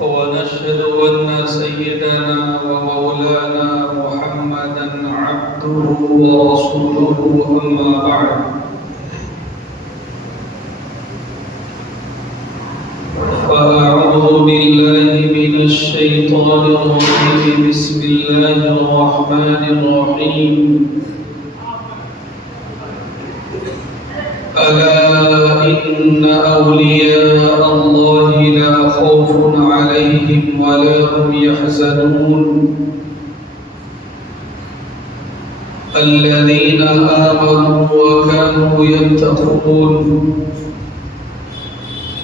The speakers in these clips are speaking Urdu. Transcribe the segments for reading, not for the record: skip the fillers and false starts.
ونشهد أن سيدنا ومولانا محمدا عبده ورسوله أما بعد فأعوذ بالله من الشيطان الرجيم بسم الله الرحمن الرحيم ألا إن أولياء الله لا خوف عليهم ولا هم يحزنون الذين آمنوا وكانوا يتقون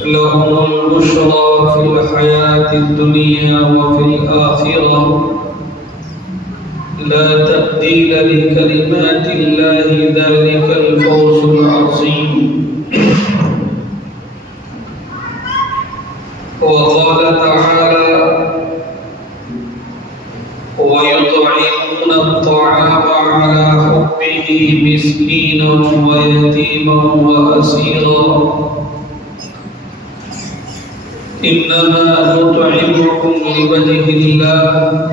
لهم البشرى في الحياة الدنيا وفي الآخرة لا تبديل لكلمات الله ذلك الفوز العظيم وقال تعالى ويطعمون الطعام على حبه مسكينا ويتيما وأسيرا إنما نطعمكم لوجه الله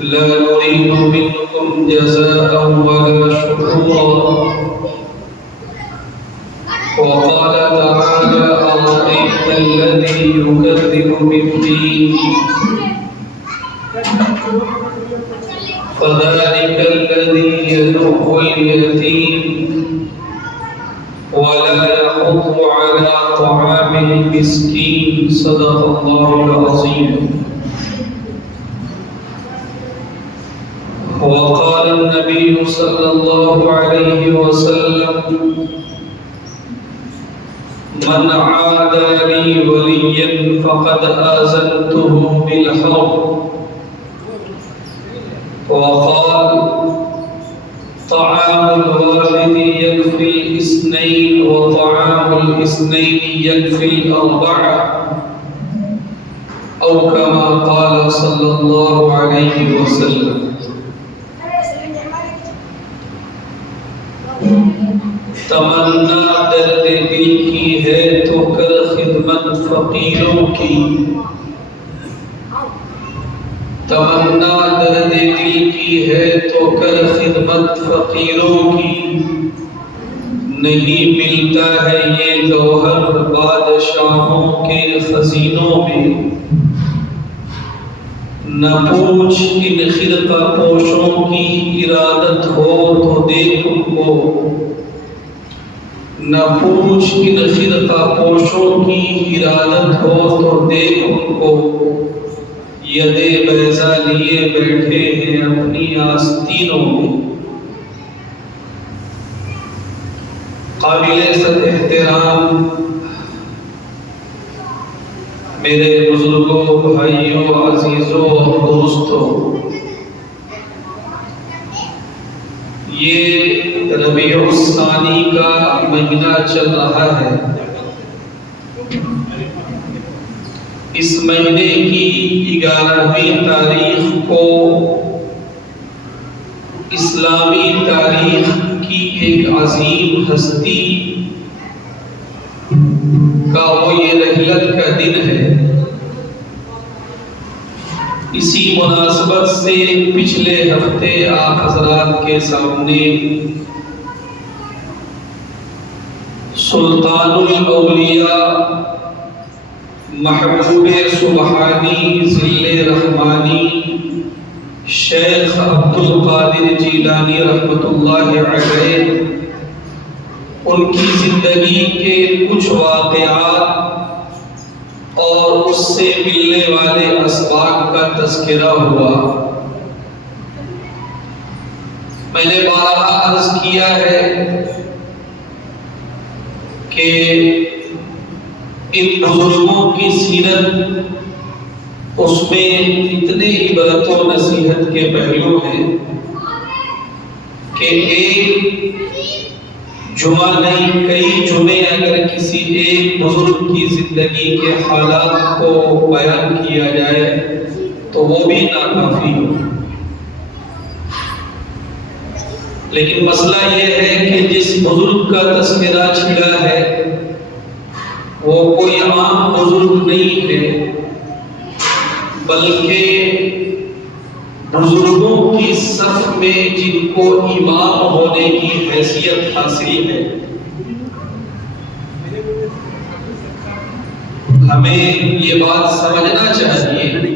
لا نريد منكم جزاء ولا شكورا وقال تعالى أرأيت الذي يكذب بالدين فذلك الذي يدعو اليتيم ولا يحض على طعام المسكين صدق الله العظيم وقال النبي صلى الله عليه وسلم من عادى لي وليا فقد آذنته بالحرب وقال طعام الواحد يكفي الاثنين وطعام الاثنين يكفي الأربعة أو كما قال صلى الله عليه وسلم تمنا درد دل کی ہے تو کر خدمت فقیروں کی تمنا درد دل کی ہے تو کر خدمت فقیروں کی نہیں ملتا ہے یہ گوہر بادشاہوں کے خزینوں میں نہ پوچھ ان خرقہ پوشوں کی ارادت ہو تو دیکھ ان کو نہ پوچھ ان خرقہ پوشوں کی ارادت ہو تو دیکھ ان کو یدے بیضا لیے بیٹھے ہیں اپنی آستینوں میں قابل صد احترام میرے بزرگوں بھائیوں عزیزوں اور دوستوں یہ ربیع الثانی کا مہینہ چل رہا ہے اس مہینے کی 11ویں تاریخ کو اسلامی تاریخ کی ایک عظیم ہستی کا وہ یہ رحلت کا دن ہے اسی مناسبت سے پچھلے ہفتے آپ حضرات کے سامنے سلطان الاولیاء محبوب سبحانی ذل رحمانی شیخ عبد القادر جیلانی رحمۃ اللہ علیہ ان کی زندگی کے کچھ واقعات اور اس سے ملنے والے اسباق کا تذکرہ ہوا میں نے بارہا عرض کیا ہے کہ ان بزرگوں کی سیرت اس میں اتنے عبرت و نصیحت کے پہلو ہیں کہ ایک جمعہ نہیں کئی جمعے اگر کسی ایک بزرگ کی زندگی کے حالات کو بیان کیا جائے تو وہ بھی ناکافی ہو لیکن مسئلہ یہ ہے کہ جس بزرگ کا تذکرہ چھڑا ہے وہ کوئی عام بزرگ نہیں ہے، بلکہ بزرگوں کی صف میں جن کو امام ہونے کی حیثیت حاصل ہے، ہمیں یہ بات سمجھنا چاہیے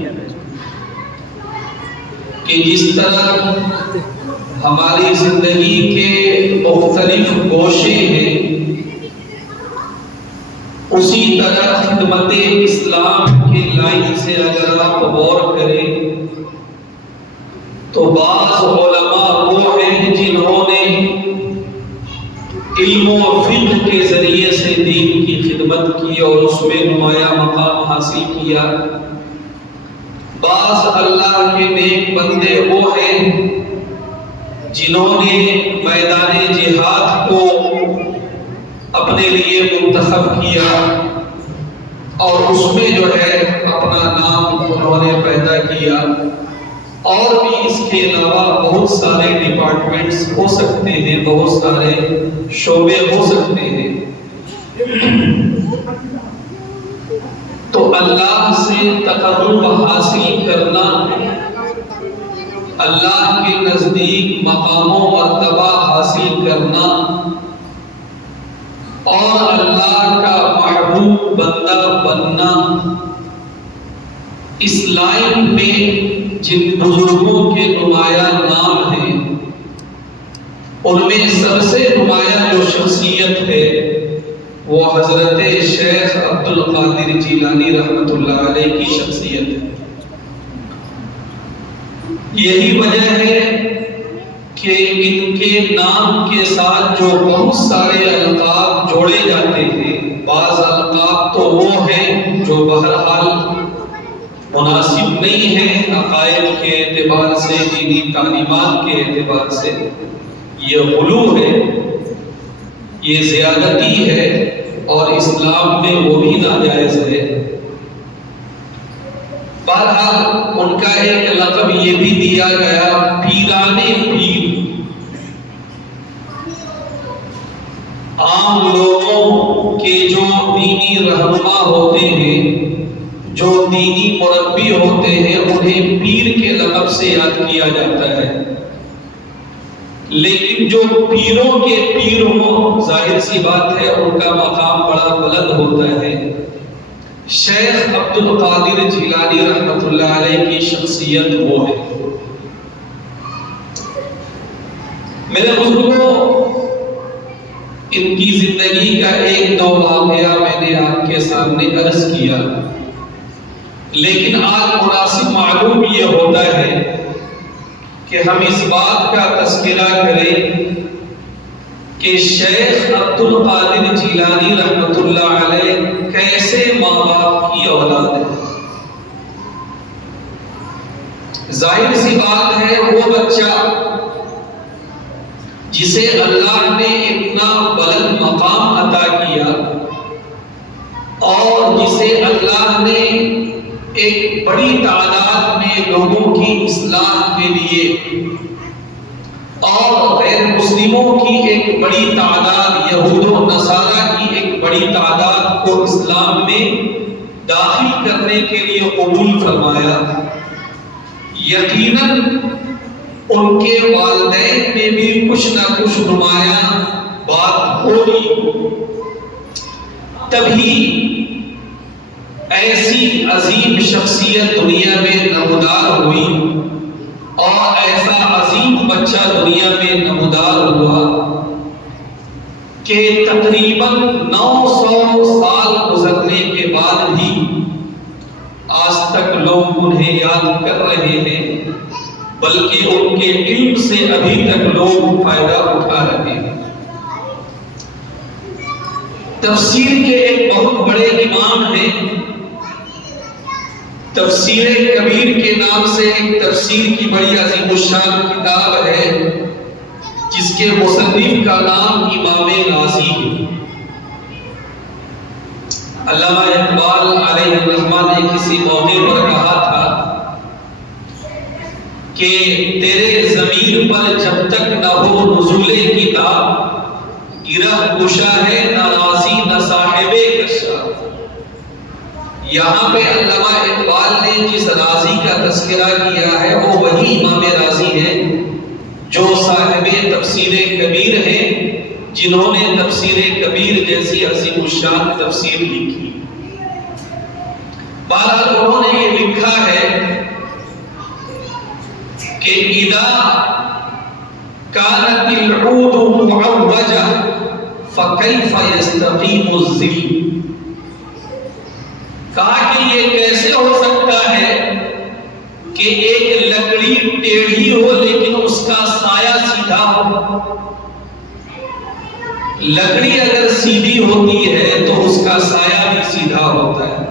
کہ جس طرح ہماری زندگی کے مختلف گوشے ہیں، اسی طرح خدمت اسلام کے لائن سے اگر آپ غور کریں تو بعض علماء وہ ہیں جنہوں نے علم و فقہ کے ذریعے سے دین کی خدمت کی اور اس میں نمایاں مقام حاصل کیا۔ بعض اللہ کے نیک بندے وہ ہیں جنہوں نے میدان جہاد کو اپنے لیے منتخب کیا اور اس میں جو ہے اپنا نام انہوں نے پیدا کیا۔ اور بھی اس کے علاوہ بہت سارے ڈپارٹمنٹس ہو سکتے ہیں، بہت سارے شعبے ہو سکتے ہیں۔ تو اللہ سے تقرب حاصل کرنا، اللہ کے نزدیک مقام و مرتبہ حاصل کرنا اور اللہ کا محبوب بندہ بننا، اس لائن میں جن بزرگوں کے نمایاں نام ہیں ان میں سب سے نمایاں جو شخصیت ہے وہ حضرت شیخ عبد القادر جیلانی رحمۃ اللہ علیہ کی شخصیت ہے۔ یہی وجہ ہے کہ ان کے نام کے ساتھ جو بہت سارے القاب جوڑے جاتے ہیں، بعض القاب تو وہ ہیں جو بہرحال مناسب نہیں ہے عقائد کے اعتبار سے، دینی تعلیمات کے اعتبار سے، یہ غلو ہے، یہ زیادتی ہے اور اسلام میں وہ بھی ناجائز ہے۔ بہرحال ان کا ایک لقب یہ بھی دیا گیا پیرانے پیر۔ عام لوگوں کے جو دینی رہنما ہوتے ہیں، جو دینی مربی ہوتے ہیں، انہیں پیر کے لقب سے یاد کیا جاتا ہے، لیکن جو پیروں کے پیر ہوں، ظاہر سی بات ہے ان کا مقام بڑا بلند ہوتا ہے۔ شیخ عبد القادر جیلانی رحمۃ اللہ علیہ کی شخصیت وہ ہے۔ میرے بزرگوں، ان کی زندگی کا ایک دو واقعہ میں نے آپ کے سامنے عرض کیا، لیکن آج مناسب معلوم یہ ہوتا ہے کہ ہم اس بات کا تذکرہ کریں کہ شیخ عبد القادر جیلانی رحمۃ اللہ علیہ کیسے ماں باپ کی اولاد ہے۔ ظاہر سی بات ہے وہ بچہ جسے اللہ نے اتنا بلند مقام عطا کیا اور جسے اللہ نے ایک بڑی تعداد میں لوگوں کی اصلاح کے لیے اور غیر مسلموں کی ایک بڑی تعداد، یہود و نصارہ کی ایک بڑی تعداد کو اسلام میں داخل کرنے کے لیے قبول فرمایا، یقیناً ان کے والدین میں بھی کچھ نہ کچھ نمایاں بات ہوگی، تبھی ایسی عظیم شخصیت دنیا میں نمودار ہوئی اور ایسا عظیم بچہ دنیا میں نمودار ہوا کہ تقریباً 900 سال گزرنے کے بعد بھی آج تک لوگ انہیں یاد کر رہے ہیں، بلکہ ان کے علم سے ابھی تک لوگ فائدہ اٹھا رہے ہیں۔ تفسیر کے ایک بہت بڑے امام ہیں، تفسیر کبیر کے نام سے ایک تفسیر کی بڑی عظیم الشان کتاب ہے جس کے مصنف کا نام امام رازی ہے۔ علامہ اقبال علیہ الرحمہ نے کسی موقع پر کہا تھا کہ تیرے ضمیر پر جب تک نہ ہو نزول کتاب، گرہ کشا ہے نہ رازی نہ صاحب کشا۔ یہاں پہ علامہ اقبال نے جس راضی کا تذکرہ کیا ہے وہ وہی امام راضی ہے جو صاحب تفسیر کبیر ہیں، جنہوں نے تفسیر کبیر جیسی عظیم الشان تفسیر لکھی۔ بہرحال انہوں نے یہ لکھا ہے کہ اذا كانت العود معوجة فكيف يستقيم الظل، کہا کہ یہ کیسے ہو سکتا ہے کہ ایک لکڑی ٹیڑھی ہو لیکن اس کا سایہ سیدھا ہو۔ لکڑی اگر سیدھی ہوتی ہے تو اس کا سایہ بھی سیدھا ہوتا ہے،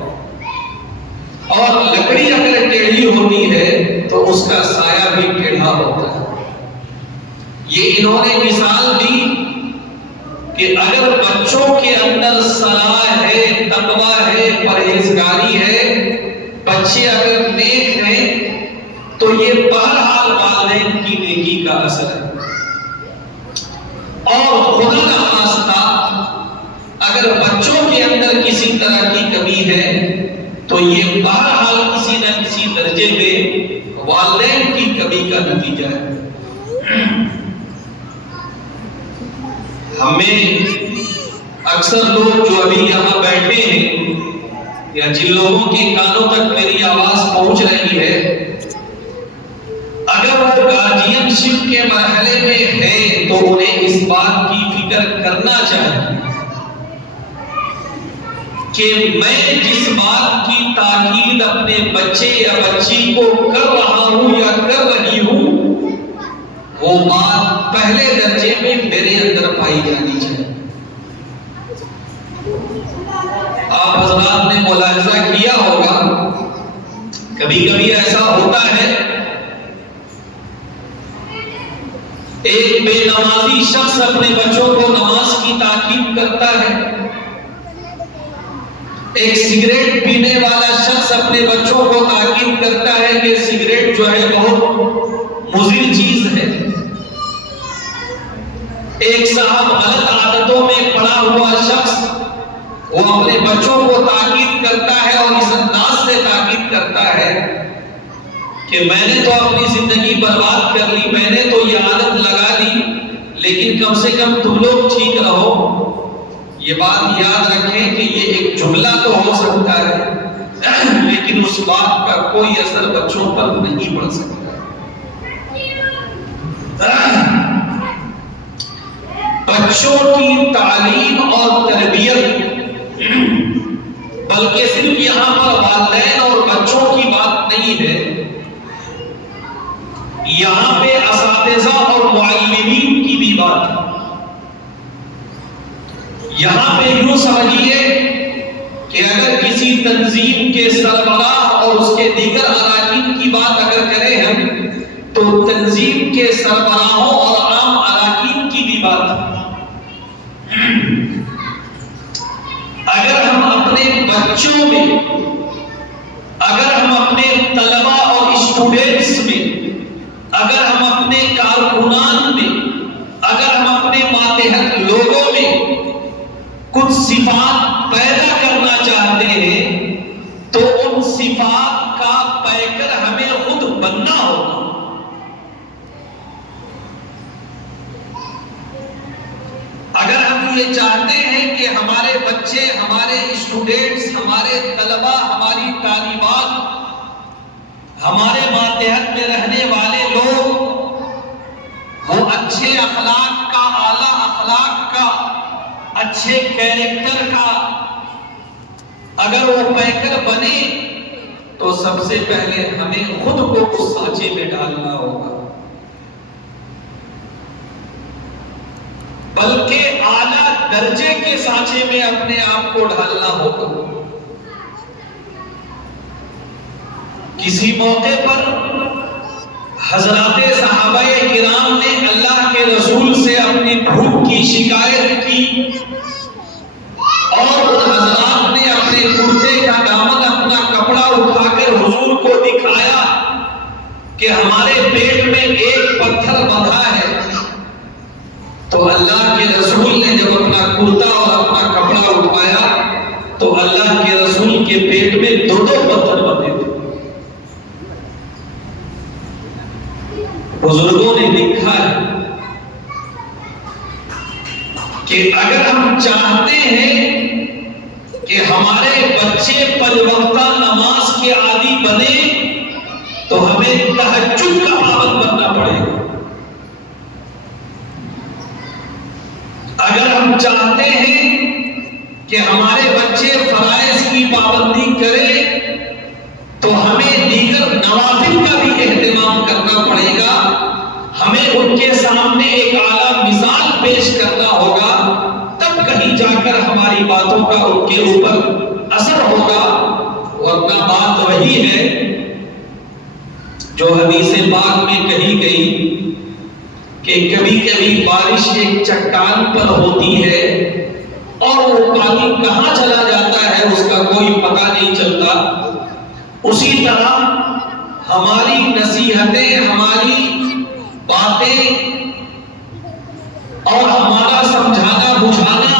اور لکڑی اگر ٹیڑھی ہوتی ہے تو اس کا سایہ بھی ٹیڑھا ہوتا ہے۔ یہ انہوں نے مثال دی کہ اگر بچوں کے اندر صلاح ہے، تقوی ہے، پرہیزگاری ہے، بچے اگر نیک ہیں تو یہ بہرحال والدین کی نیکی کا اثر ہے، اور خدا نخواستہ اگر بچوں کے اندر کسی طرح کی کمی ہے تو یہ بہرحال کسی نہ کسی درجے میں والدین کی کمی کا نتیجہ ہے۔ ہمیں اکثر لوگ جو ابھی یہاں بیٹھے ہیں یا جن لوگوں کے کانوں تک میری آواز پہنچ رہی ہے، اگر وہ گارجین شپ کے مرحلے میں ہے تو انہیں اس بات کی فکر کرنا چاہیے کہ میں جس بات کی تاکید اپنے بچے یا بچی کو کر رہا ہوں یا کر رہی ہوں، وہ بات پہلے درجے میں میرے اندر پائی جانی چاہیے۔ آپ حضرات نے ملاحظہ کیا ہوگا، کبھی کبھی ایسا ہوتا ہے ایک بے نمازی شخص اپنے بچوں کو نماز کی تاکید کرتا ہے، ایک سگریٹ پینے والا شخص اپنے بچوں کو تاکید کرتا ہے کہ سگریٹ جو ہے بہت مضر چیز ہے، ایک صاحب غلط عادتوں میں پڑا ہوا شخص وہ اپنے بچوں کو تاکید کرتا ہے اور اس انداز سے تاکید کرتا ہے کہ میں نے تو اپنی زندگی برباد کر لی، میں نے تو یہ عادت لگا لی، لیکن کم سے کم تم لوگ ٹھیک رہو۔ یہ بات یاد رکھیں کہ یہ ایک جملہ تو ہو سکتا ہے لیکن اس بات کا کوئی اثر بچوں پر نہیں پڑ سکتا۔ بچوں کی تعلیم اور تربیت بلکہ صرف یہاں پر والدین اور بچوں کی بات نہیں ہے، یہاں پہ اساتذہ اور معلمین کی بھی بات ہے۔ یہاں پہ یوں سمجھیے کہ اگر کسی تنظیم کے سربراہ اور اس کے دیگر اراکین کی بات اگر کریں ہم تو تنظیم کے سربراہوں اور عام اراکین کی بھی بات ہے۔ اگر ہم اپنے بچوں میں، اگر ہم اپنے طلباء اور اسٹوڈنٹس میں، اگر ہم اپنے کارکنان میں، اگر ہم اپنے ماتحت لوگوں میں کچھ صفات پیدا کرنا چاہتے ہیں تو ان صفات کا پیکر ہمیں خود بننا ہوگا۔ اگر ہم یہ چاہتے ہیں کہ ہمارے بچے، ہمارے اسٹوڈنٹس، ہمارے طلباء، ہماری طالبات، ہمارے ماتحت میں رہنے والے لوگ وہ اچھے اخلاق کا، اعلیٰ اخلاق کا، اچھے کیریکٹر کا اگر وہ پیکر بنے تو سب سے پہلے ہمیں خود کو اس سانچے میں ڈالنا ہوگا، بلکہ اعلیٰ درجے کے سانچے میں اپنے آپ کو ڈالنا ہوگا۔ کسی موقع پر حضرات صحابہ کرام نے اللہ کے رسول سے اپنی بھوک کی شکایت کی اور ان حضرات نے اپنے کرتے کا دامن، اپنا کپڑا اٹھا کر حضور کو دکھایا کہ ہمارے پیٹ میں ایک پتھر بندھا ہے۔ تو اللہ کے رسول نے جب اپنا کرتا اور اپنا کپڑا اٹھایا تو اللہ کے رسول کے پیٹ میں 2 پتھر بندے تھے۔ بزرگوں نے لکھا ہے کہ اگر ہم چاہتے ہیں کہ ہمارے بچے 5 وقتہ نماز کے عادی بنے تو ہمیں تہجد کا پابند بننا پڑے گا۔ اگر ہم چاہتے ہیں کہ ہمارے بچے فرائض کی پابندی کریں تو ہمیں دیگر نوافل کا بھی اہتمام کرنا پڑے گا۔ ہمیں ان کے سامنے ایک اعلیٰ مثال پیش کرنا ہوگا، تب کہیں جا کر ہماری باتوں کا ان کے اوپر اثر ہوگا۔ ورنہ بات وہی ہے جو حدیث پاک میں کہی گئی کہ کبھی کبھی بارش ایک چٹان پر ہوتی ہے اور وہ پانی کہاں چلا جاتا ہے اس کا کوئی پتہ نہیں چلتا۔ اسی طرح ہماری نصیحتیں، ہماری باتیں اور ہمارا سمجھانا بجھانا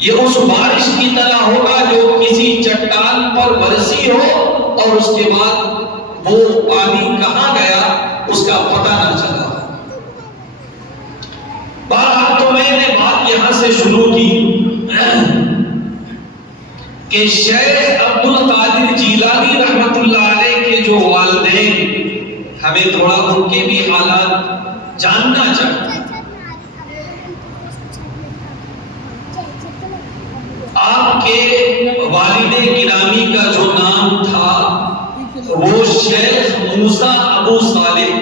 یہ اس بارش کی طرح ہوگا جو کسی چٹان پر برسی ہو اور اس کے بعد وہ پانی کہاں گیا اس کا پتہ نہ چلا۔ بہرحال تو میں نے بات یہاں سے شروع کی کہ شیخ عبد القادر جیلانی رحمت اللہ علیہ کے جو والدین، ہمیں تھوڑا ان کے بھی حالات جاننا چاہیے۔ آپ کے والد گرامی کا جو نام تھا وہ شیخ موسیٰ ابو صالح،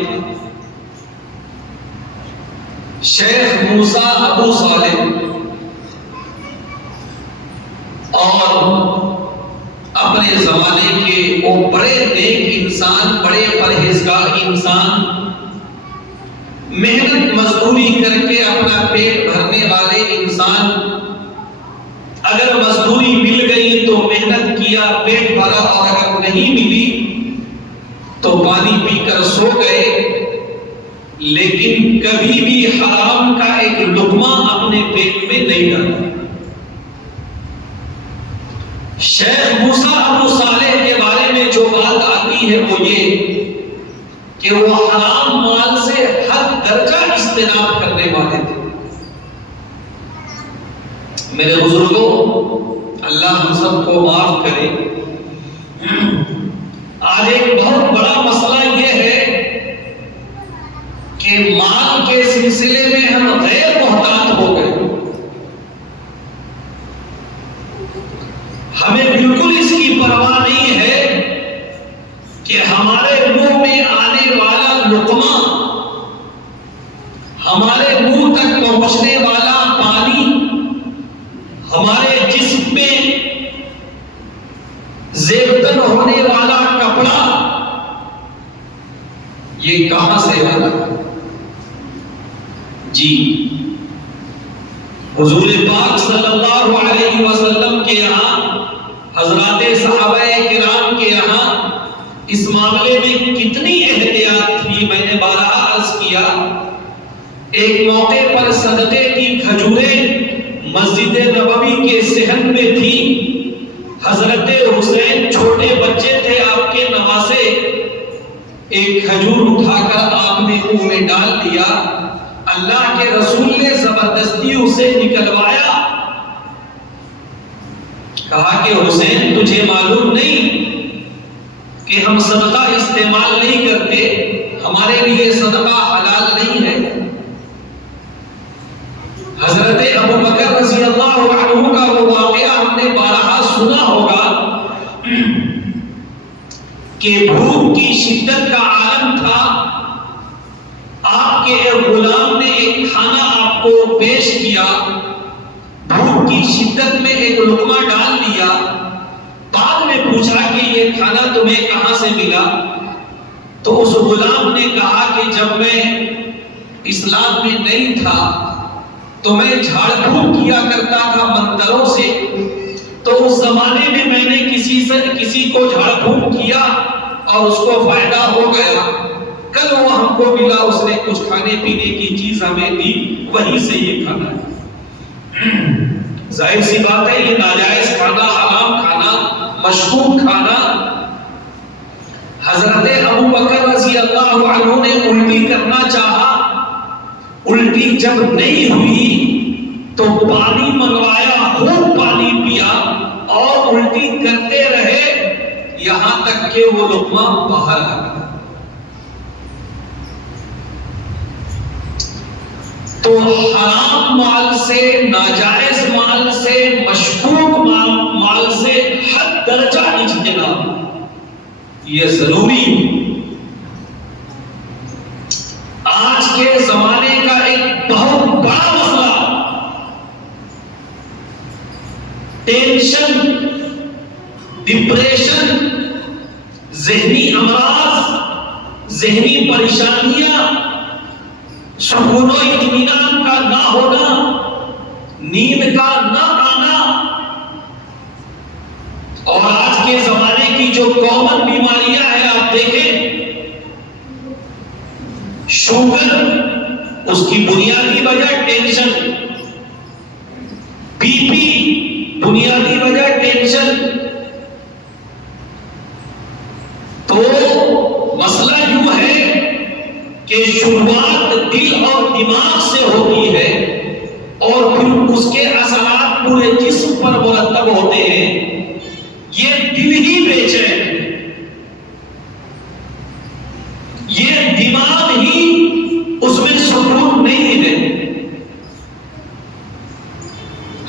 شیخ موسیٰ ابو صالح، اور اپنے زمانے کے وہ بڑے نیک انسان، بڑے پرہیزگار انسان، محنت مزدوری کر کے اپنا پیٹ بھرنے والے انسان، اگر مزدوری مل گئی تو محنت کیا پیٹ بھرا، اور اگر نہیں ملی تو پانی پی کر سو گئے، لیکن کبھی بھی حرام کا ایک لقمہ اپنے پیٹ میں نہیں ڈالا۔ شیخ موسیٰ ابو صالح کے بارے میں جو بات آتی ہے وہ یہ کہ وہ حرام مال سے ہر درجہ اجتناب کرنے والے تھے۔ میرے بزرگوں، اللہ ہم سب کو معاف کرے۔ آج ایک بہت بڑا مسئلہ یہ ہے کہ مال کے سلسلے میں ہم غیر محتاط ہو گئے۔ ہمیں بالکل اس کی پرواہ نہیں ہے کہ ہمارے منہ میں آنے والا لقمہ، ہمارے منہ تک پہنچنے والا پانی، ہمارے جسم میں زیبتن ہونے والا کپڑا، یہ کہاں سے آیا؟ جی، حضور پاک صلی اللہ علیہ وسلم کے یہاں، حضرات صحابہ کرام کے یہاں اس معاملے میں کتنی احتیاط تھی میں نے بارہا عرض کیا۔ ایک موقع پر صدقے کی کھجوریں مسجد نبوی کے صحن میں تھی۔ حضرت حسین چھوٹے بچے تھے، آپ کے نواسے، ایک کھجور اٹھا کر آپ نے منہ میں ڈال دیا۔ اللہ کے رسول نے زبردستی اسے نکلوایا، کہا کہ حسین تجھے معلوم نہیں کہ ہم صدقہ استعمال نہیں کرتے، ہمارے لیے صدقہ حلال نہیں ہے۔ حضرت ابو بکر رضی اللہ عنہ کا وہ واقعہ ہم نے بارہا سنا ہوگا کہ بھوک کی شدت کا عالم تھا، آپ کے ایک غلام نے ایک کھانا آپ کو پیش کیا، بھوک کی شدت میں ایک لقمہ ڈال دیا، بعد میں پوچھا کہ یہ کھانا تمہیں کہاں سے ملا؟ تو اس غلام نے کہا کہ جب میں اسلام میں نہیں تھا تو میں جھاڑ پھونک کیا کرتا تھا مندروں سے، تو اس زمانے میں نے کسی کو جھاڑ پھونک کیا اور اس کو فائدہ ہو گیا، کل وہ ہم کو ملا، اس نے کچھ کھانے پینے کی چیز ہمیں دی، وہیں سے یہ کھانا ہے۔ ظاہر سی بات ہے یہ ناجائز کھانا، حرام کھانا مشکوک کھانا. حضرت ابو بکر رضی اللہ عنہ نے الٹی کرنا چاہا، الٹی جب نہیں ہوئی تو پانی منگوایا، خوب پانی پیا اور الٹی کرتے رہے یہاں تک کہ وہ لقمہ باہر آ گیا. تو حرام مال سے، ناجائز مال سے، مشکوک مال سے حد درجہ اجتناب یہ ضروری ہے. آج کے زمانے کا ایک بہت بڑا مسئلہ ٹینشن، ڈپریشن، ذہنی امراض، ذہنی پریشانیاں، سکون و اطمینان کا نہ ہونا، نیند کا نہ آنا، اور آج کے زمانے کی جو کامن بیماریاں ہیں آپ دیکھیں، شوگر اس کی بنیادی وجہ ٹینشن، بی پی بنیادی وجہ ٹینشن. تو مسئلہ یوں ہے کہ شروعات دل اور دماغ سے ہوتی ہے اور پھر اس کے اثرات پورے جسم پر مرتب ہوتے ہیں. یہ دل ہی بے چین ہے، یہ دماغ ہی اس میں سکون نہیں ہے.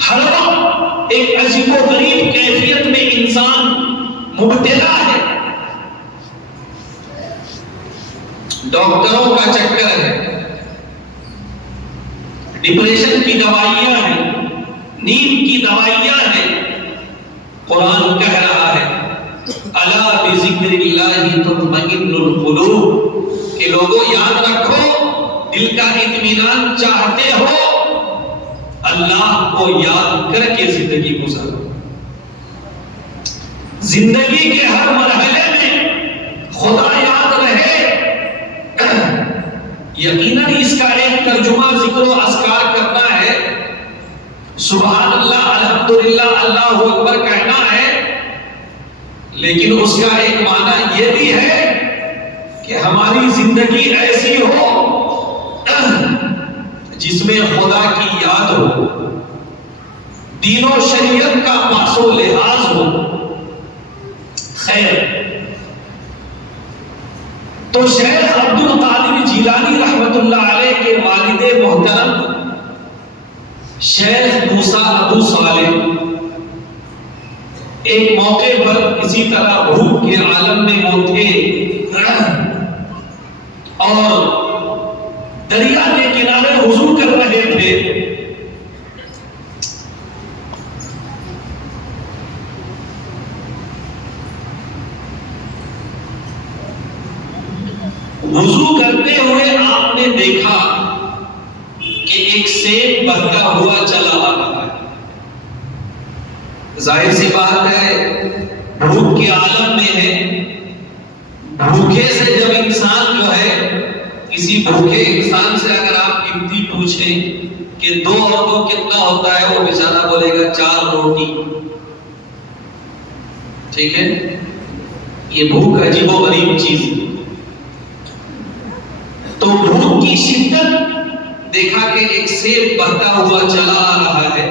ہر وقت ایک عجیب و غریب کیفیت میں انسان مبتلا ہے. ڈاکٹروں کا چکر ہے، ڈپریشن کی دوائیاں ہیں، نیند کی دوائیاں ہیں. قرآن کہہ رہا ہے الا بذکر اللہ تطمئن القلوب، کہ لوگوں یاد رکھو دل کا اطمینان چاہتے ہو اللہ کو یاد کر کے زندگی گزارو. زندگی کے ہر مرحلے میں خدا یاد رہے. یقیناً اس کا ایک ترجمہ ذکر و اذکار کرنا ہے، سبحان اللہ، الحمدللہ، اللہ اکبر کہنا ہے، لیکن اس کا ایک معنی یہ بھی ہے کہ ہماری زندگی ایسی ہو جس میں خدا کی یاد ہو، دین و شریعت کا پاس و لحاظ ہو. خیر، تو شیخ عبد القادر جیلانی رحمت اللہ علیہ کے والد محترم شیخ موسیٰ ابو صالح ایک موقع پر کسی طرح بھوک کے عالم میں وہ تھے اور دریا کے کنارے وضو کر رہے تھے. وضو کرتے ہوئے آپ نے دیکھا کہ ایک سیب بہتا ہوا چلا آ رہا ہے. ظاہر سی بات ہے بھوک کے عالم میں ہے، بھوکے سے جب انسان جو ہے، کسی بھوکے انسان سے اگر آپ گنتی پوچھیں کہ 2 اور 2 کتنا ہوتا ہے، وہ بیچارہ بولے گا 4 روٹی. ٹھیک ہے، یہ بھوک عجیب و غریب چیز ہے. تو بھوک کی شدت، دیکھا کہ ایک سیب بہتا ہوا چلا آ رہا ہے،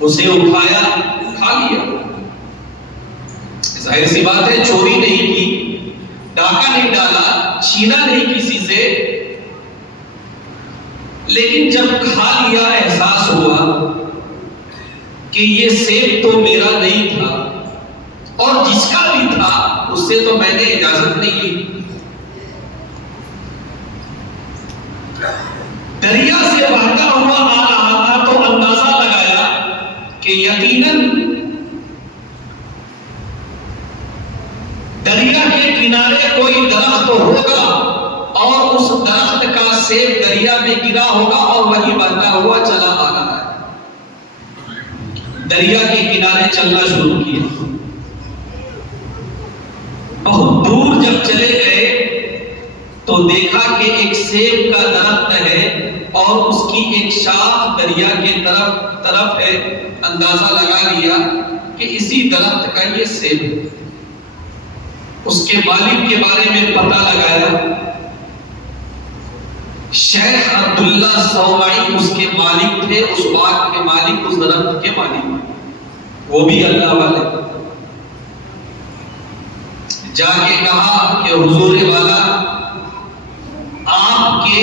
اسے اٹھایا، کھا لیا. ظاہر سی بات ہے چوری نہیں کی، ڈاکہ نہیں ڈالا، چھینا نہیں کسی سے، لیکن جب کھا لیا احساس ہوا کہ یہ سیب تو میرا نہیں تھا اور جس کا بھی تھا اس سے تو میں نے اجازت نہیں لی. دریا سے بہتا ہوا آ رہا تھا تو اندازہ لگایا کہ یقیناً دریا کے کنارے کوئی درخت ہوگا اور اس درخت کا سیب دریا میں گرا ہوگا اور وہی بہتا ہوا چلا آ رہا ہے. دریا کے کنارے چلنا شروع کیا. بہت دور جب چلے گئے تو دیکھا کہ ایک سیب کا درخت ہے اور اس کی ایک شاخ دریا کے طرف ہے. اندازہ لگا لیا کہ اسی درخت کا یہ سیب ہے۔ اس کے مالک کے بارے میں پتہ لگایا، شیخ عبداللہ صومعی اس کے مالک تھے، اس باغ کے مالک، اس درخت کے مالک، وہ بھی اللہ والے۔ جا کے کہا کہ حضور والا، آپ کے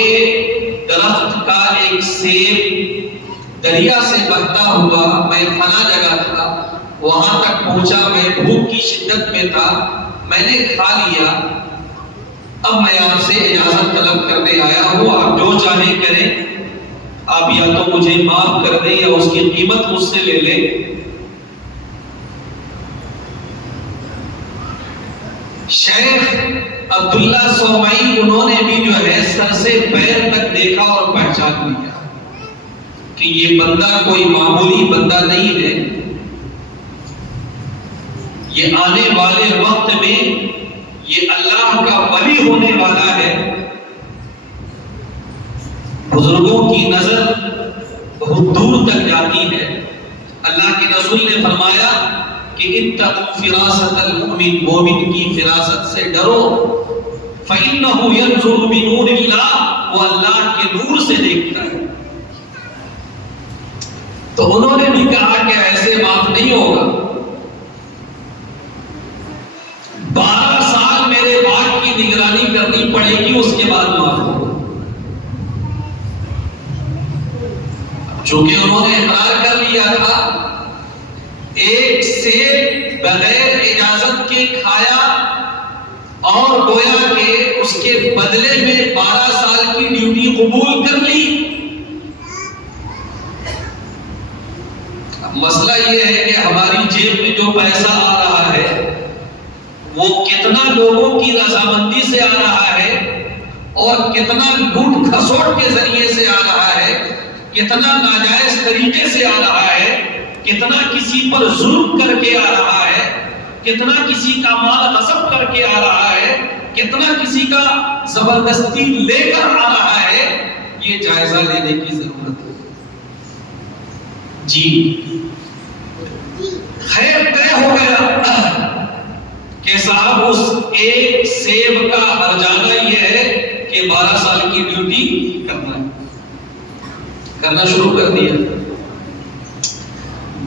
درخت کا ایک سیب دریا سے بہتا ہوا، میں فلاں جگہ تھا، وہاں تک پہنچا، میں بھوک کی شدت میں تھا، میں نے کھا لیا، اب میں آپ سے اجازت طلب کرنے آیا ہوں، آپ جو چاہیں کریں، آپ یا تو مجھے معاف کر دیں یا اس کی قیمت مجھ سے لے لیں۔ شیخ عبداللہ صومعی انہوں نے بھی جو ہے سر سے پیر تک دیکھا اور پہچان لیا کہ یہ بندہ کوئی معمولی بندہ نہیں ہے، یہ آنے والے وقت میں یہ اللہ کا ولی ہونے والا ہے۔ بزرگوں کی نظر بہت دور تک جاتی ہے۔ اللہ کے رسول نے فرمایا کہ اتقوا فراست المؤمن، مومن کی فراست سے ڈرو، فإنه ينظر بنور اللہ، وہ اللہ کے نور سے دیکھتا ہے۔ تو انہوں نے بھی کہا کہ ایسے معاف نہیں ہوگا، 12 سال میرے باغ کی نگرانی کرنی پڑے گی، اس کے بعد معاف ہوگا۔ چونکہ انہوں نے اقرار کر لیا تھا، ایک سیب بغیر اجازت کے کھایا اور گویا کہ اس کے بدلے میں 12 سال کی ڈیوٹی قبول کر لی۔ مسئلہ یہ ہے کہ ہماری جیب میں جو پیسہ آ رہا ہے وہ کتنا لوگوں کی رضامندی سے آ رہا ہے اور کتنا لوٹ کھسوٹ کے ذریعے سے آ رہا ہے، کتنا ناجائز طریقے سے آ رہا ہے، کتنا کسی پر ظلم کر کے آ رہا ہے، کتنا کسی کا مال غصب کر کے آ رہا ہے، کتنا کسی کا زبردستی لے کر آ رہا ہے، یہ جائزہ لینے کی ضرورت ہے۔ جی خیر طے ہو گیا کہ صاحب اس ایک سیب کا ہرجانہ یہ ہے کہ 12 سال کی ڈیوٹی کرنا شروع کر دیا۔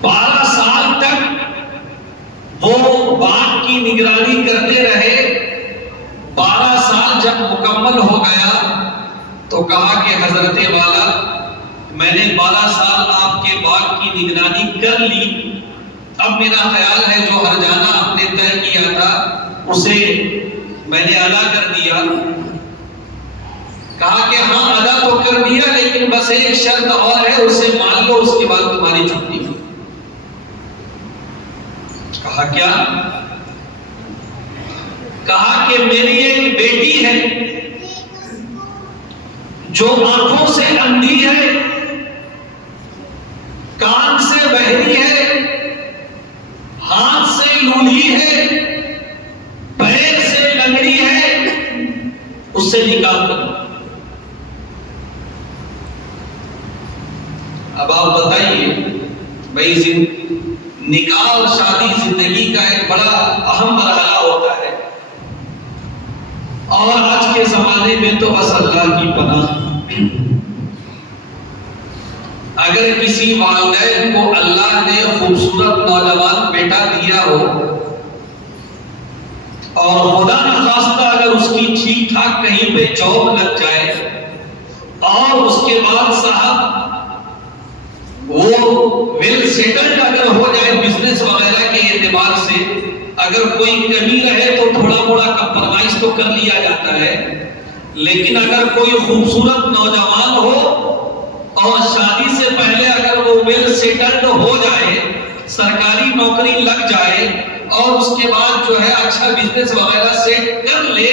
12 سال تک وہ باغ کی نگرانی کرتے رہے۔ 12 سال جب مکمل ہو گیا تو کہا کہ حضرت والا، میں نے 12 سال آپ کے باغ کی نگرانی کر لی، اب میرا خیال ہے جو ہرجانہ آپ نے طے کیا تھا اسے میں نے ادا کر دیا۔ کہا کہ ہاں ادا تو کر دیا، لیکن بس ایک شرط اور ہے، اسے مان لو، اس کے بعد تمہاری چھٹی۔ کہا کیا؟ کہا کہ میری ایک بیٹی ہے جو آنکھوں سے اندھی ہے، کان سے بہری ہے، ہاتھ سے لولی ہے، پیر سے لنگڑی ہے، اس سے نکاح کرو۔ اب آپ بتائیے بھائی، نکاح اور شادی زندگی کا ایک بڑا اہم مرحلہ ہوتا ہے، اور آج کے زمانے میں تو بس اللہ کی پناہ، اگر کسی والدین کو اللہ نے خوبصورت نوجوان بیٹا دیا ہو اور خدا نخواستہ اگر اس کی ٹھیک ٹھاک کہیں پہ جاب لگ جائے اور اس کے بعد صاحب وہ ویل سیٹلڈ اگر ہو جائے بزنس وغیرہ کے اعتبار سے، اگر کوئی کمی رہے تو تھوڑا موڑا کمپرومائز تو کر لیا جاتا ہے، لیکن اگر کوئی خوبصورت نوجوان ہو اور شادی سے پہلے اگر وہ ویل سیٹلڈ ہو جائے، سرکاری نوکری لگ جائے اور اس کے بعد جو ہے اچھا بزنس وغیرہ سیٹ کر لے،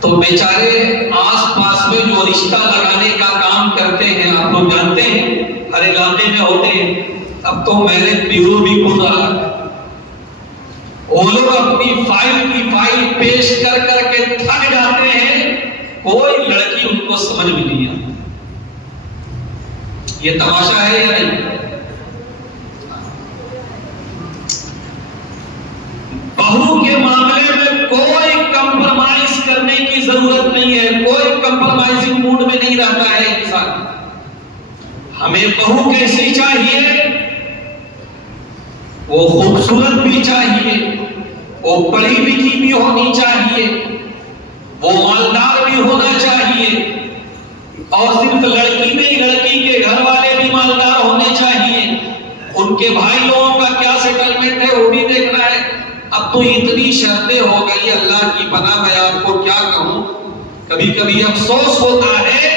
تو بیچارے آس پاس میں جو رشتہ لگانے کا کام کرتے ہیں، آپ لوگ جانتے ہیں ہر علاقے میں ہوتے ہیں، اب تو میرج بیورو بھی کھل رہا ہے، وہ لوگ اپنی فائل کی فائل پیش کر کر کے تھک جاتے ہیں، کوئی لڑکی ان کو سمجھ میں نہیں آتی۔ یہ تماشا ہے یا نہیں؟ ضرورت نہیں ہے، کوئی کمپرومائزنگ موڈ میں نہیں رہتا ہے انسان۔ ہمیں بہو کیسی چاہیے؟ وہ خوبصورت بھی چاہیے، وہ پڑھی لکھی بھی ہونی چاہیے، وہ مالدار بھی ہونا چاہیے، اور صرف لڑکی نہیں، لڑکی کے گھر والے بھی مالدار ہونے چاہیے، ان کے بھائی لوگوں کا کیا سیٹلمنٹ ہے وہ بھی دیکھنا ہے۔ اب تو اتنی شرطیں ہو گئی، اللہ کی پناہ، میں آپ کو کیا کہوں، کبھی کبھی افسوس ہوتا ہے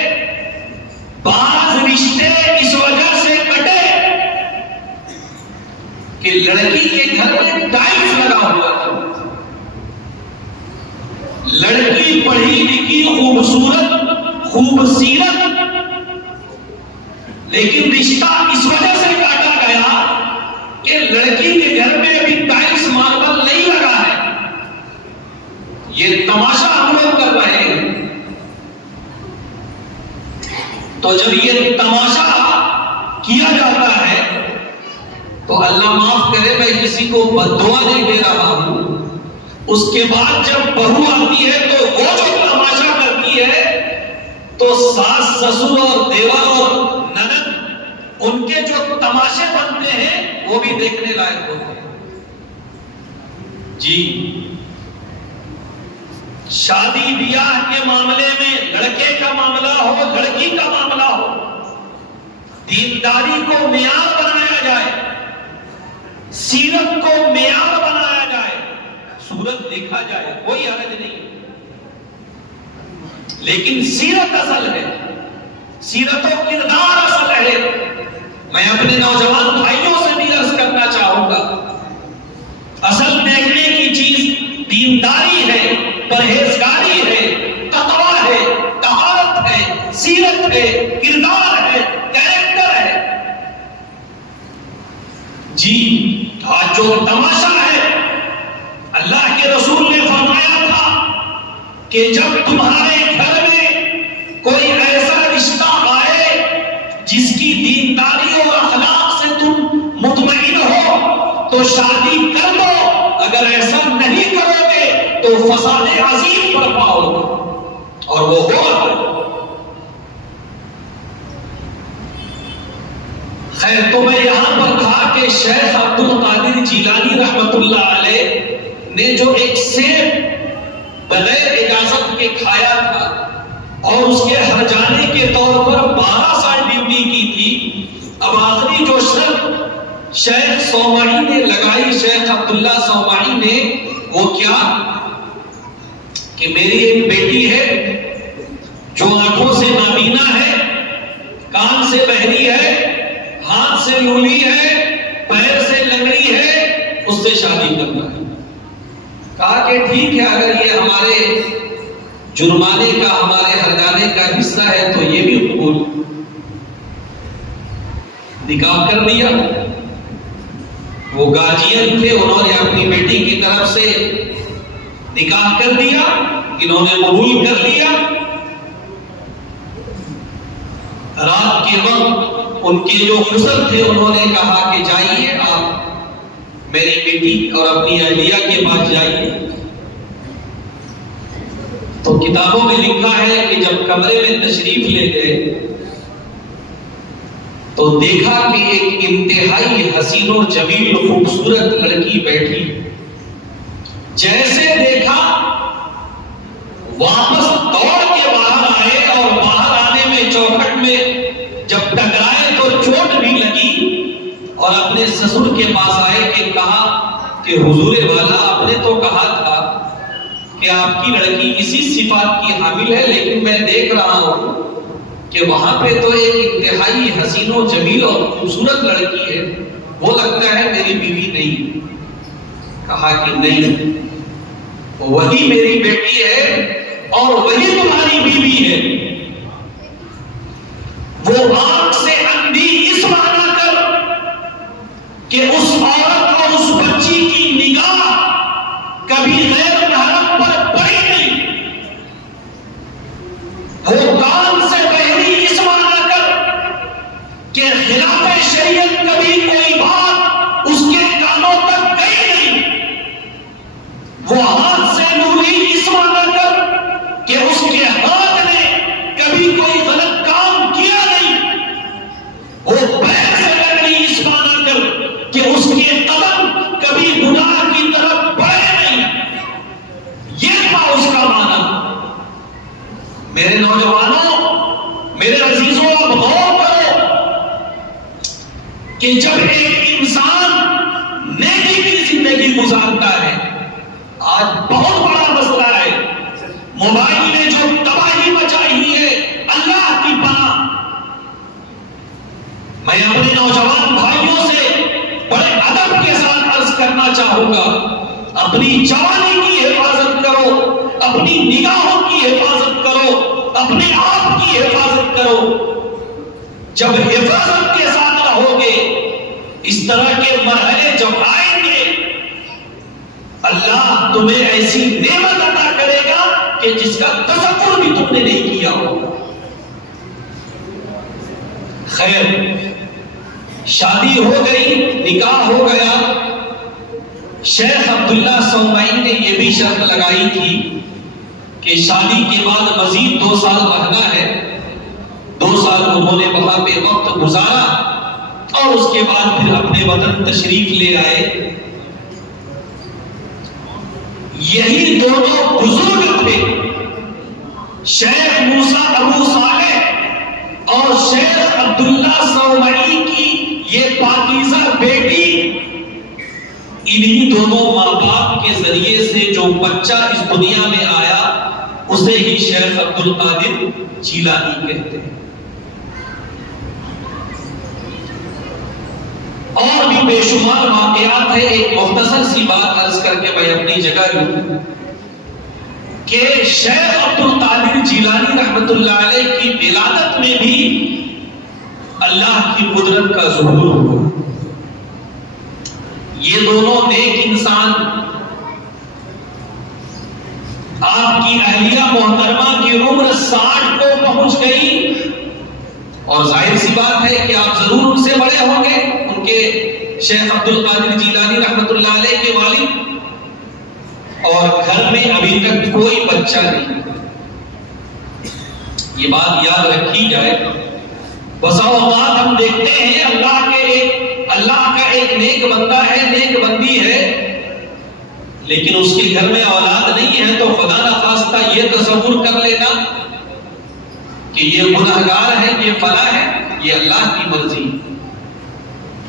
بعض رشتے اس وجہ سے کٹے کہ لڑکی کے گھر میں ٹائلس لگا ہوا تھا، لڑکی پڑھی لکھی خوبصورت خوبصیرت، لیکن رشتہ اس وجہ سے کاٹا گیا کہ لڑکی کے گھر میں ابھی ٹائلس ماربل نہیں لگا ہے۔ یہ تماشا ہم لوگ کر رہے ہیں، تو جب یہ تماشا کیا جاتا ہے تو اللہ معاف کرے، میں کسی کو بددعا نہیں دے رہا ہوں، اس کے بعد جب بہو آتی ہے تو وہ جو تماشا کرتی ہے تو ساس سسر اور دیور اور نند ان کے جو تماشے بنتے ہیں وہ بھی دیکھنے لائق ہوتے ہیں۔ جی، شادی بیاہ کے معاملے میں لڑکے کا معاملہ ہو، لڑکی کا معاملہ ہو، دینداری کو معیار بنایا جائے، سیرت کو معیار بنایا جائے، صورت دیکھا جائے، کوئی حرج نہیں، لیکن سیرت اصل ہے، سیرت و کردار اصل ہے۔ میں اپنے نوجوان بھائیوں سے بھی عرض کرنا چاہوں گا، اصل دیکھنے کی چیز دینداری ہے، پرہیزگاری ہے، تقویٰ ہے، طہارت ہے، سیرت ہے، کردار ہے، کیریکٹر ہے۔ جی، آج جو تماشا ہے، اللہ کے رسول نے فرمایا تھا کہ جب تمہارے گھر میں کوئی ایسا رشتہ آئے جس کی دینداری اور اخلاق سے تم مطمئن ہو تو شادی کر دو، اگر ایسا نہیں کرو گے تو فساد عظیم برپا ہوگا، اور وہ ہوا۔ خیر، تو میں یہاں پر کہا کہ شیخ عبد القادر جیلانی رحمت اللہ علیہ نے جو ایک سیب بغیر اجازت کے کھایا تھا اور اس کے ہر جانے کے طور پر 12 سال ڈیوٹی کی تھی، اب آخری جو شرط شیخ صومعی نے لگائی، شیخ عبداللہ صومعی نے، وہ کیا کہ میری ایک بیٹی ہے جو آنکھوں سے نابینا ہے، کان سے بہری ہے، ہاتھ سے لولی ہے، پیر سے لنگڑی ہے، اس سے شادی کرنا ہے۔ کہا کہ ٹھیک ہے، اگر یہ ہمارے جرمانے کا، ہمارے ہرجانے کا حصہ ہے تو یہ بھی قبول۔ نکاح کر دیا، وہ گارجین تھے، انہوں نے اپنی بیٹی کی طرف سے نکاح کر دیا، انہوں نے قبول کر لیا۔ رات کے وقت ان کے جو خسر تھے انہوں نے کہا کہ جائیے آپ میری بیٹی اور اپنی اہلیہ کے پاس جائیے۔ تو کتابوں میں لکھا ہے کہ جب کمرے میں تشریف لے گئے تو دیکھا کہ ایک انتہائی حسین و جمیل خوبصورت لڑکی بیٹھی، جیسے دیکھا واپس دوڑ کے باہر آئے، اور باہر آنے میں چوکھٹ میں جب ٹکرائے تو چوٹ بھی لگی، اور اپنے سسر کے پاس آئے کہ کہا کہ حضور والا، آپ نے تو کہا تھا کہ آپ کی لڑکی اسی صفات کی حامل ہے، لیکن میں دیکھ رہا ہوں کہ وہاں پہ تو ایک انتہائی حسین و جمیل اور خوبصورت لڑکی ہے، وہ لگتا ہے میری بیوی نہیں۔ کہا کہ نہیں، وہی میری بیٹی ہے اور وہی تمہاری بیوی ہے۔ وہ آنکھ سے اندھی اس معنی کر کہ اس عورت اور اس بچی کی نگاہ کبھی غیر محرم پر پڑی نہیں۔ وہ کان سے بہری اس معنی کر کہ خلاف شریعت کبھی کوئی بات اس کے کانوں تک گئی نہیں۔ وہ ہاتھ سے نوری اس معنی کر کہ اس کہ اس کے قدم کبھی گناہ کی طرف بڑھے نہیں. یہ تھا اس کا معنی. میرے نوجوانوں، میرے عزیزوں، اب غور کرو کہ جب ایک انسان نیکی کی زندگی گزارتا ہے، آج بہت بڑا مسئلہ ہے، موبائل نے جو تباہی مچائی ہے، اللہ کی پناہ. میں اپنے نوجوان بھائیوں سے بڑے ادب کے ساتھ عرض کرنا چاہوں گا، اپنی جوانی کی حفاظت کرو، اپنی نگاہوں کی حفاظت کرو، اپنے آپ کی حفاظت کرو. جب حفاظت کے ساتھ رہو گے، اس طرح کے مرحلے جب آئیں گے، اللہ تمہیں ایسی نعمت عطا کرے گا کہ جس کا تصور بھی تم نے نہیں کیا ہوگا. خیر، شادی ہو گئی، نکاح ہو گیا. شیخ عبداللہ صومعی نے یہ بھی شرط لگائی تھی کہ شادی کے بعد مزید 2 سال رہنا ہے. 2 سال انہوں نے وہاں پہ وقت گزارا اور اس کے بعد پھر اپنے وطن تشریف لے آئے. یہی دونوں بزرگ تھے، شیخ موسیٰ ابو صالح اور شیخ عبداللہ صومعی کی یہ پاکیزہ بیٹی. انہی دونوں ماں باپ کے ذریعے سے جو بچہ اس دنیا میں آیا اسے ہی شیخ عبد القادر جیلانی کہتے ہیں. اور بھی بے شمار واقعات ہیں. ایک مختصر سی بات عرض کر کے میں اپنی جگہ لوں کہ شیخ عبد القادر جیلانی رحمت اللہ علیہ کی ولادت میں بھی اللہ کی قدرت کا ظہور ہوا. یہ دونوں نیک انسان، آپ کی اہلیہ محترمہ کی عمر 60 کو پہنچ گئی اور ظاہر سی بات ہے کہ آپ ضرور ان سے بڑے ہوں گے. ان کے شیخ عبد القادر جیلانی رحمت اللہ علیہ کے والد، اور گھر میں ابھی تک کوئی بچہ نہیں. یہ بات یاد رکھی جائے. بسا اوقات ہم دیکھتے ہیں اللہ کا ایک نیک بندہ ہے، نیک بندی ہے، لیکن اس کے گھر میں اولاد نہیں ہے تو خدا نخواستہ یہ تصور کر لینا کہ یہ گنہگار ہے، یہ فلاں ہے، یہ اللہ کی مرضی.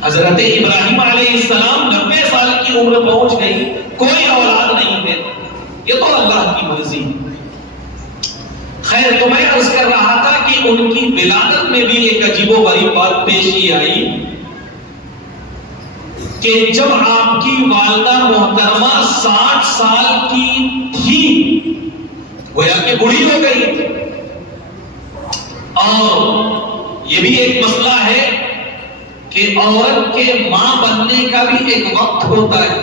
حضرت ابراہیم علیہ السلام 90 سال کی عمر پہنچ گئی، کوئی اولاد نہیں ہے، یہ تو اللہ کی مرضی. خیر، تو میں عرض کر رہا تھا کہ ان کی ولادت میں بھی ایک عجیب و غریب بات پیشی آئی کہ جب آپ کی والدہ محترمہ 60 سال کی تھی، گویا کہ بوڑھی ہو گئی تھی. اور یہ بھی ایک مسئلہ ہے کہ عورت کے ماں بننے کا بھی ایک وقت ہوتا ہے.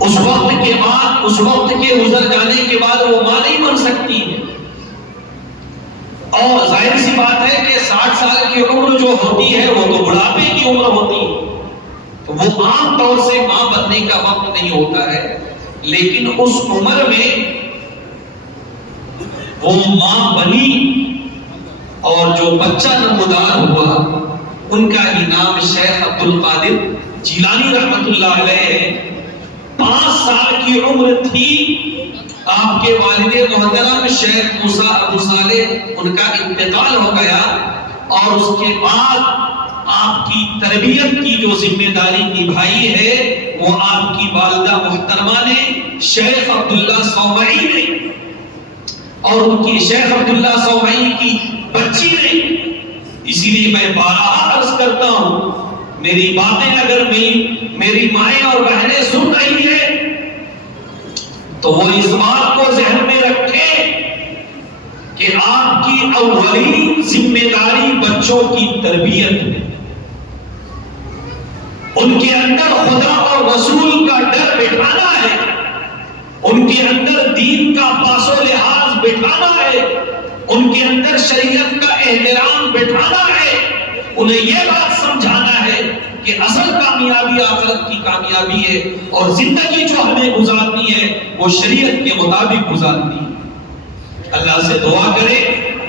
اس وقت کے گزر جانے کے بعد وہ ماں نہیں بن سکتی. اور ظاہر سی بات ہے کہ 60 سال کی عمر جو ہوتی ہے وہ تو بڑھاپے کی عمر ہوتی ہے، تو وہ عام طور سے ماں بننے کا وقت نہیں ہوتا ہے. لیکن اس عمر میں وہ ماں بنی اور جو بچہ نمودار ہوا ان کا ہی نام شیخ عبد القادر جیلانی رحمت اللہ علیہ ہے. 5 سال کی عمر تھی، آپ کے والد محترم شیخ موسیٰ ابو صالح ان کا انتقال ہو گیا، اور اس کے بعد آپ کی تربیت کی جو ذمہ داری نبھائی ہے وہ آپ کی والدہ محترمہ نے، شیخ عبداللہ صومعی نے، اور ان کی شیخ عبداللہ صومعی کی بچی نے. اسی لیے میں بارہا عرض کرتا ہوں، میری باتیں اگر میری مائیں اور بہنیں سن رہی ہیں تو وہ اس بات کو ذہن میں رکھیں کہ آپ کی اولین ذمہ داری بچوں کی تربیت ہے. ان کے اندر خدا اور رسول کا ڈر بٹھانا ہے، ان کے اندر دین کا پاس و لحاظ بٹھانا ہے، ان کے اندر شریعت کا احترام بٹھانا ہے. انہیں یہ بات سمجھانا ہے کہ اصل کامیابی آخرت کی کامیابی ہے، اور زندگی جو ہمیں گزارنی ہے وہ شریعت کے مطابق گزارنی ہے. اللہ سے دعا کرے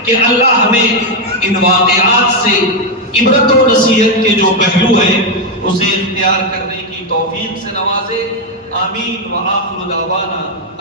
کہ کہ اللہ ہمیں ان واقعات سے عبرت و نصیحت کے جو پہلو ہیں اسے اختیار کرنے کی توفیق سے نوازے. آمین. وآخر دعوانا